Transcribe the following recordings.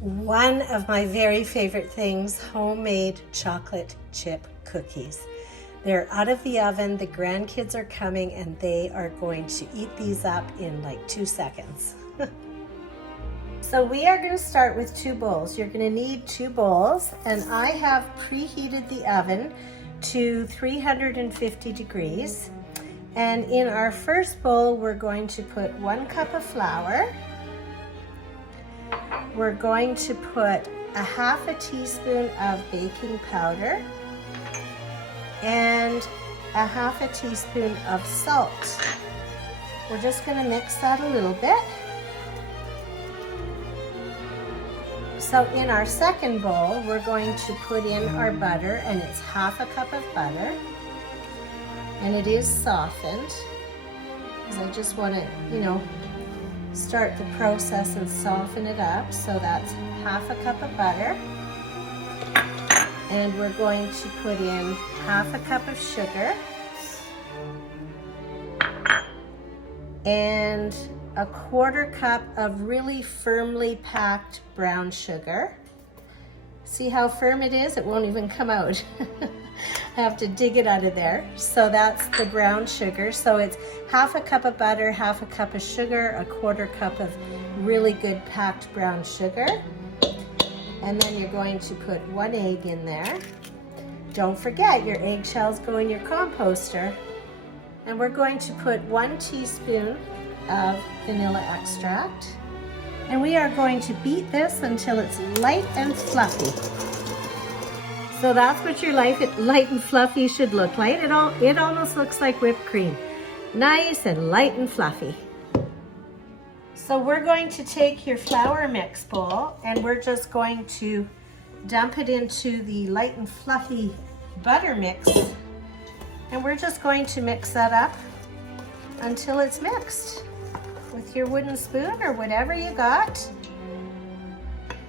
One of my very favorite things, homemade chocolate chip cookies. They're out of the oven, the grandkids are coming, and they are going to eat these up in like 2 seconds. So we are going to start with 2 bowls. You're going to need 2 bowls, and I have preheated the oven to 350 degrees. And in our first bowl, we're going to put 1 cup of flour. We're going to put a ½ teaspoon of baking powder and a ½ teaspoon of salt. We're just going to mix that a little bit. So in our second bowl, we're going to put in our butter, and it's ½ cup of butter. And it is softened, because I just want to, start the process and soften it up. So that's ½ cup of butter. And we're going to put in ½ cup of sugar. And a ¼ cup of really firmly packed brown sugar. See how firm it is? It won't even come out. I have to dig it out of there. So that's the brown sugar. So it's ½ cup of butter, ½ cup of sugar, a ¼ cup of really good packed brown sugar. And then you're going to put 1 egg in there. Don't forget, your eggshells go in your composter. And we're going to put 1 teaspoon of vanilla extract. And we are going to beat this until it's light and fluffy. So that's what your light and fluffy should look like. It almost looks like whipped cream. Nice and light and fluffy. So we're going to take your flour mix bowl, and we're just going to dump it into the light and fluffy butter mix. And we're just going to mix that up until it's mixed with your wooden spoon or whatever you got.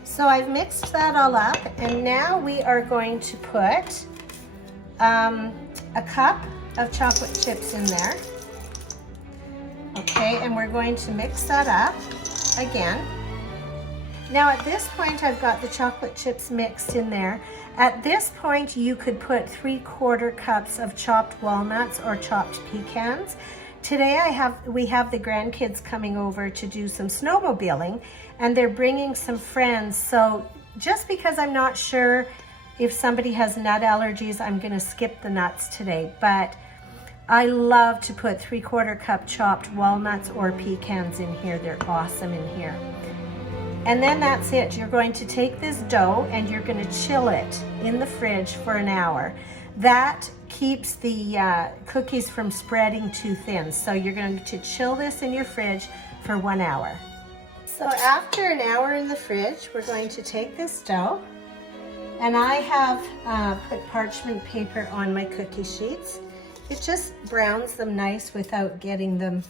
So I've mixed that all up, and now we are going to put a cup of chocolate chips in there. Okay, and we're going to mix that up again. Now at this point, I've got the chocolate chips mixed in there. At this point, you could put 3/4 cups of chopped walnuts or chopped pecans. Today we have the grandkids coming over to do some snowmobiling, and they're bringing some friends. So just because I'm not sure if somebody has nut allergies, I'm going to skip the nuts today. But I love to put 3/4 cup chopped walnuts or pecans in here. They're awesome in here. And then that's it. You're going to take this dough and you're going to chill it in the fridge for an hour. That keeps the cookies from spreading too thin. So you're going to chill this in your fridge for 1 hour. So after an hour in the fridge, we're going to take this dough, and I have put parchment paper on my cookie sheets. It just browns them nice without getting them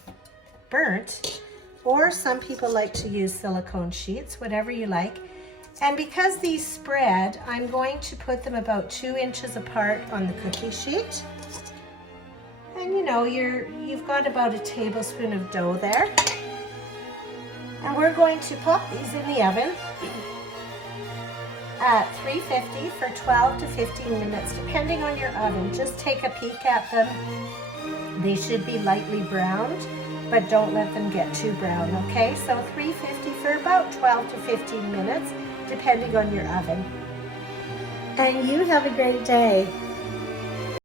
burnt. Or some people like to use silicone sheets, whatever you like. And because these spread, I'm going to put them about 2 inches apart on the cookie sheet. And you've got about a tablespoon of dough there. And we're going to pop these in the oven at 350 for 12 to 15 minutes, depending on your oven. Just take a peek at them. They should be lightly browned, but don't let them get too brown, okay? So 350 for about 12 to 15 minutes, depending on your oven. And you have a great day.